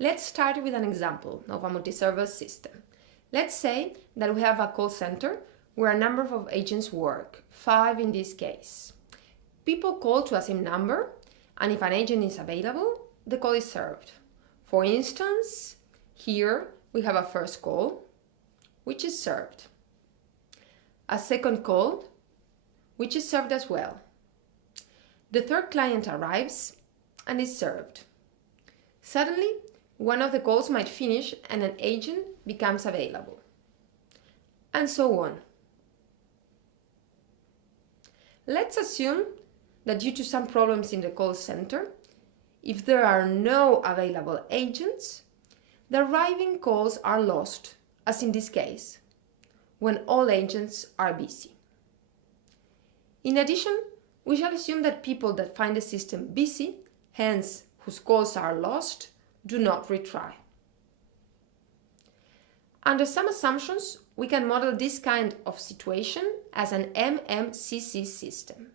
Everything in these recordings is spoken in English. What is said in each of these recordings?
Let's start with an example of a multi-server system. Let's say that we have a call center where a number of agents work, 5 in this case. People call to a same number, and if an agent is available, the call is served. For instance, here we have a first call, which is served. A second call, which is served as well. The third client arrives and is served. Suddenly, one of the calls might finish and an agent becomes available. And so on. Let's assume that due to some problems in the call center, if there are no available agents, the arriving calls are lost, as in this case, when all agents are busy. In addition, we shall assume that people that find the system busy, hence whose calls are lost, do not retry. Under some assumptions, we can model this kind of situation as an MMCC system,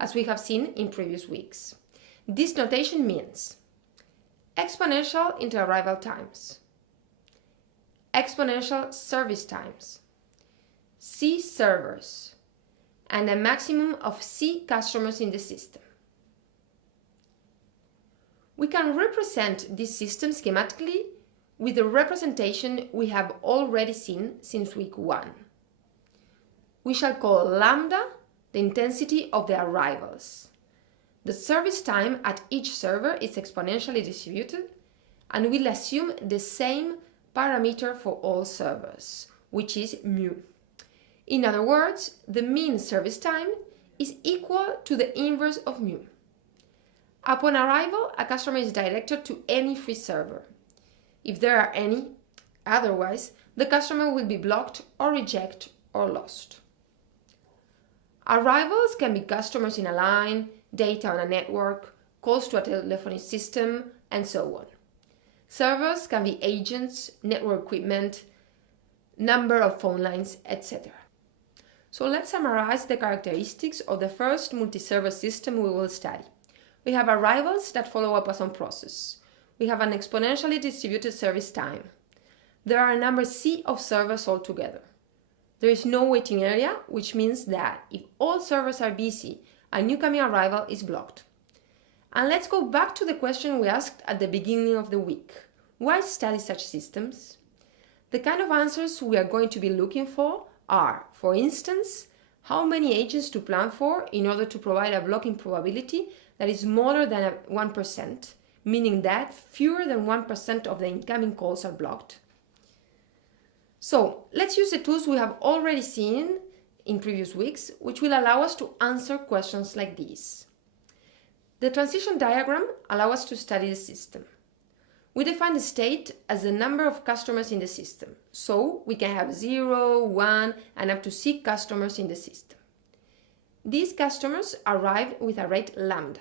as we have seen in previous weeks. This notation means exponential inter-arrival times, exponential service times, C servers, and a maximum of C customers in the system. We can represent this system schematically with the representation we have already seen since week 1. We shall call lambda the intensity of the arrivals. The service time at each server is exponentially distributed, and we'll assume the same parameter for all servers, which is mu. In other words, the mean service time is equal to the inverse of mu. Upon arrival, a customer is directed to any free server, if there are any. Otherwise, the customer will be blocked or rejected or lost. Arrivals can be customers in a line, data on a network, calls to a telephony system, and so on. Servers can be agents, network equipment, number of phone lines, etc. So let's summarize the characteristics of the first multi-server system we will study. We have arrivals that follow a Poisson process. We have an exponentially distributed service time. There are a number C of servers altogether. There is no waiting area, which means that if all servers are busy, a new coming arrival is blocked. And let's go back to the question we asked at the beginning of the week. Why study such systems? The kind of answers we are going to be looking for are, for instance, how many agents to plan for in order to provide a blocking probability that is smaller than 1%, meaning that fewer than 1% of the incoming calls are blocked. So let's use the tools we have already seen in previous weeks, which will allow us to answer questions like these. The transition diagram allows us to study the system. We define the state as the number of customers in the system, so we can have 0, 1, and up to C customers in the system. These customers arrive with a rate lambda,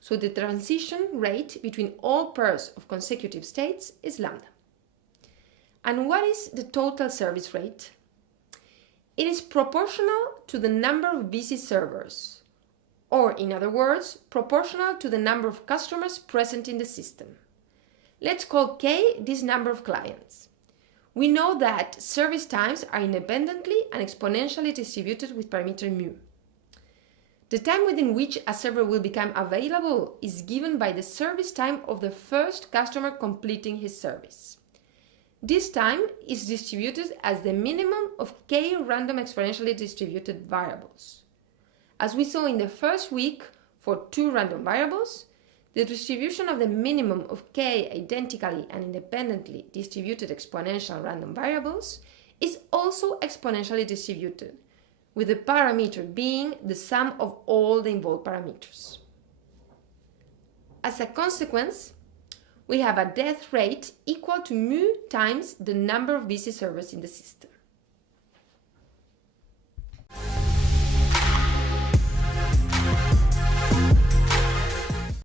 so the transition rate between all pairs of consecutive states is lambda. And what is the total service rate? It is proportional to the number of busy servers, or in other words, proportional to the number of customers present in the system. Let's call K this number of clients. We know that service times are independently and exponentially distributed with parameter mu. The time within which a server will become available is given by the service time of the first customer completing his service. This time is distributed as the minimum of K random exponentially distributed variables. As we saw in the first week for 2 random variables, the distribution of the minimum of K identically and independently distributed exponential random variables is also exponentially distributed, with the parameter being the sum of all the involved parameters. As a consequence, we have a death rate equal to mu times the number of busy servers in the system.